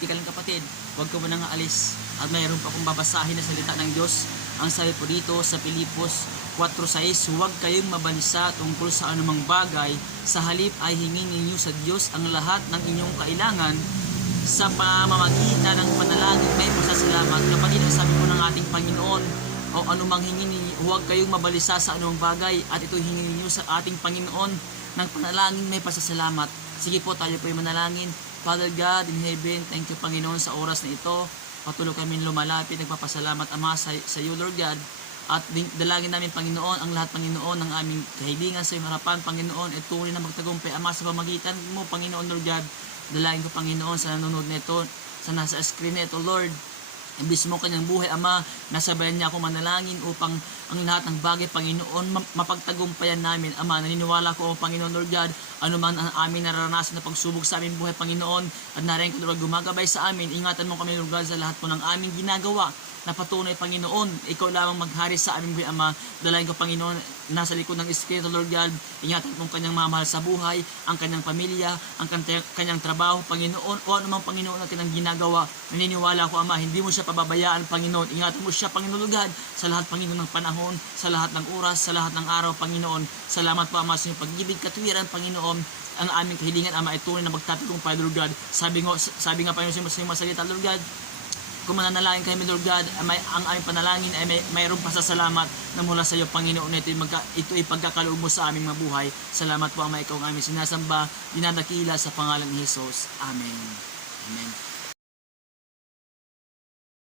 Ikalang kapatid, huwag ka muna nga alis. At mayroon pa akong babasahin na salita ng Diyos. Ang sabi po dito sa Filipos 4:6, huwag kayong mabalisa tungkol sa anumang bagay. Sa halip ay hingin ninyo sa Diyos ang lahat ng inyong kailangan sa pamamagitan ng panalangin may pasasalamat. Kapatid, ang sabi po ng ating Panginoon, o anumang hingin ninyo, huwag kayong mabalisa sa anumang bagay, at ito hingin ninyo sa ating Panginoon ng panalangin may pasasalamat. Sige po, tayo po yung manalangin. Father God in heaven, thank you Panginoon sa oras na ito. Patuloy kami lumalapit, nagpapasalamat Ama sa iyo Lord God. At dalangin namin Panginoon, ang lahat Panginoon ng aming kahilingan sa iyong harapan Panginoon, at tunay na magtagumpay Ama sa pamagitan mo Panginoon Lord God. Dalangin ko Panginoon sa nanonood nito, sa nasa screen nito Lord, imbis mo kanyang buhay Ama, nasabayan niya ako manalangin upang ang lahat ng bagay Panginoon mapagtagumpayan namin Ama. Naniniwala ko Panginoon Lord God, anuman ang aming nararanasan na pagsubok sa aming buhay Panginoon, at nariyan ka Lord gumagabay sa amin. Ingatan mo kami Lord God sa lahat po ng aming ginagawa na patunay Panginoon, ikaw lamang maghari sa aming buhay Ama. Dalayan ko Panginoon, nasa likod ng Espiritu Lord God, ingatan mong kanyang mamahal sa buhay, ang kanyang pamilya, ang kanyang trabaho Panginoon, o anumang Panginoon na kanyang ginagawa. Naniniwala ko Ama, hindi mo siya pababayaan Panginoon. Ingatan mo siya Panginoon Lord God sa lahat Panginoon ng panahon, sa lahat ng oras, sa lahat ng araw Panginoon. Salamat po Ama sa iyong pag-ibig, katwiran Panginoon. Ang aming kahilingan Ama ay tunay na magtatagumpay Lord God. Sabi nga Panginoon sa iyong masalita Lord God, kung mananalangin kami Lord God, ang aming panalangin ay mayroong pasasalamat na mula sa iyo Panginoon. Ito ay pagkakaloob mo sa aming mabuhay. Salamat po Ama, ikaw ang aming sinasamba, dinadakila sa pangalan ni Jesus. Amen. Amen.